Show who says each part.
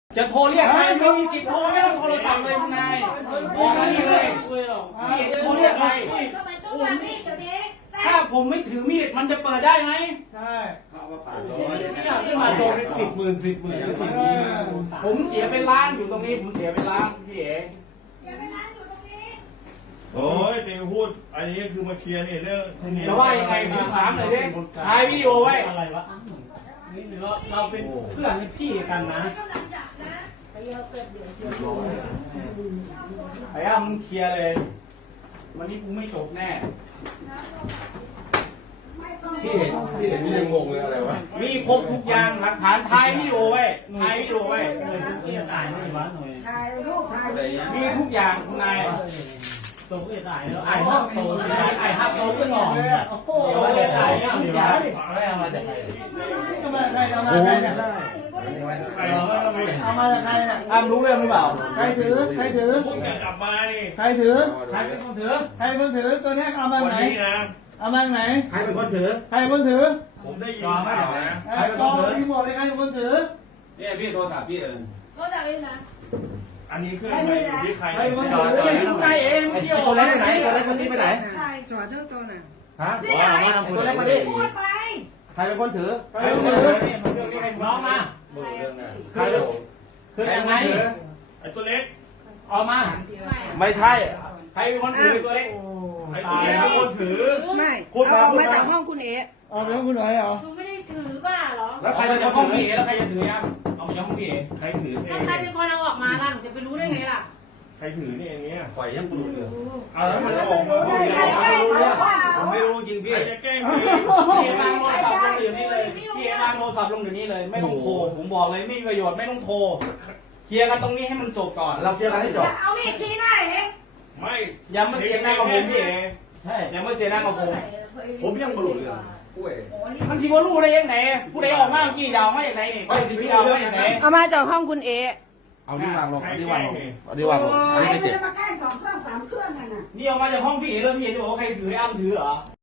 Speaker 1: จะโทรเรียกใครไม่มีสิทธิ์โทรไม่ต้องโทรศัพท์เลยคุณนายบอกมานี่เลยพี่จะโทรเรียกใครถ้าผมไม่ถือมีดมันจะเปิดได้ไหม
Speaker 2: ใช่
Speaker 3: ขึ้นมาโดนเป็น10,000
Speaker 1: ผมเสียเป็นล้านอยู่ตรงนี้ผมเสียเป็นล้านพี่เอ๋
Speaker 4: โอ้ยเดี๋ยวพูดอันนี้คือมาเคลียร์นี่เรื่องนี้
Speaker 1: จะว่ายังไงผมถามหน่อยดิถ่ายวิดีโอไว้
Speaker 3: อะไรวะนี่เราเป็นเพื่อนเป็นพี่กันนะ
Speaker 1: ไอ้อ้ามึงเคลียร์เลยวันนี้กูไม่จบแน่
Speaker 5: ที่เห็นนี่ยังงงเลยอะไรวะ
Speaker 1: มีครบทุกอย่างหลักฐานถ่ายวิดีโอไว้ถ่ายวิดีโอไว้
Speaker 3: เกี่ยตายไม่วะหน่อย
Speaker 1: มีทุกอย่างคุณนาย
Speaker 3: ตัวก็จะตายแล้วไอ้ห้าโตไอ้ห้าโตก็หล่อเนี่ยโอ้โหเดี๋ยวจะตายเนี่ยเดี๋ยว
Speaker 5: ไม่เอามาจากใคร
Speaker 3: เอามาใครเอามาใครเนี่ยเอามาจากใครเนี่ย
Speaker 1: อ้ามรู้เรื่องหรือเปล่า
Speaker 3: ใครถือ
Speaker 4: ผมจะกลับมานี่
Speaker 3: ใครถือ
Speaker 1: ใครเป็นคนถือ
Speaker 3: ตัวนี้เอามาไหนเอามาไหน
Speaker 5: ใครเป็นคนถือ
Speaker 4: ผมได้ยินข่าวนะ
Speaker 3: ใครเป็นคนถือที่บอกเลยใครเป็นคนถือ
Speaker 5: เนี่ยพี่โทรศัพท์พี่
Speaker 6: ก็จะเลยนะ
Speaker 4: อันนี้เครื่องไหนที่ใคร
Speaker 3: ใครเป็นคนถือ
Speaker 1: คุณนายเองเดียว
Speaker 5: ตัวเล็กไหนตัวเล็กคนนี้ไปไหน
Speaker 6: จอดเท่าตัวน่ะ
Speaker 5: ฮะตัวเล็กมาดิ
Speaker 6: พูดไป
Speaker 5: ใครเป็นคนถือ
Speaker 3: ใครเป็นคนถือน้องมา
Speaker 5: ใครเป็น
Speaker 3: คือยังไง
Speaker 4: ไอ้ตัวเล็ก
Speaker 3: ออกมา
Speaker 5: ไม่ใช่
Speaker 1: ใครเป็นคนถือตัวเล็ก
Speaker 4: ไอ้ตัวเล็กเป็นคนถือ
Speaker 6: ไม่เอามาจากห้องคุณเอ๋
Speaker 3: ออกแล้วคุณหน่อยเหรอ
Speaker 6: หนูไม่ได้ถือบ้าเหรอ
Speaker 1: แล้วใครเป็นเจ้าของพี่แล้วใครจะถือยังเอามาจากห้องพี่
Speaker 4: ใครถือเอ
Speaker 6: ถ้าง ใครเป็นคนเอาออกมาล่ะหนูจะไปรู้ได้ไงล่ะ
Speaker 4: ใครถือนี่อันนี้
Speaker 5: ข่อยยังกูรู้เรื่อง
Speaker 4: เอาแล้วมันจะออกมา
Speaker 5: ผมไม่รู้จริงพี่
Speaker 4: ใครจะแกล้งพี่
Speaker 1: พี่วางโทรศัพท์ลงเดี๋ยวนี้เลยพี่วางโทรศัพท์ลงเดี๋ยวนี้เลยไม่ต้องโทรผมบอกเลยไม่มีประโยชน์ไม่ต้องโทรเคลียร์กันตรงนี้ให้มันจบก่อน
Speaker 5: เราเคลียร์กันให้จบ
Speaker 6: เอามีดชี้หน้าเอ๋
Speaker 4: ไม่
Speaker 1: อย่ามาเสียหน้ากับผมพี่เอ๋
Speaker 3: ใช่
Speaker 1: อย่ามาเสียหน้ากับผม
Speaker 5: ผมยังไม่รู้เรื่องกูเอง
Speaker 1: มันสิว่ารู้ได้ยังไงผู้ใดออกมากี่ดาวมาอย่างไรนี่ก็สิพี่ดาวมาอย่างไร
Speaker 6: เอามาจากห้องคุณเอ๋
Speaker 5: เอาดีวางลงเอาดีวางลงเอาดีวางลงอันนี้ไม่เจ็บ
Speaker 6: มาแกล้ง2 เครื่อง 3 เครื่องกันน่ะ
Speaker 1: นี่ออกมาจากห้องพี่เอ๋เลยพี่เอ๋จะบอกว่าใครถืออ้ำถือเหรอ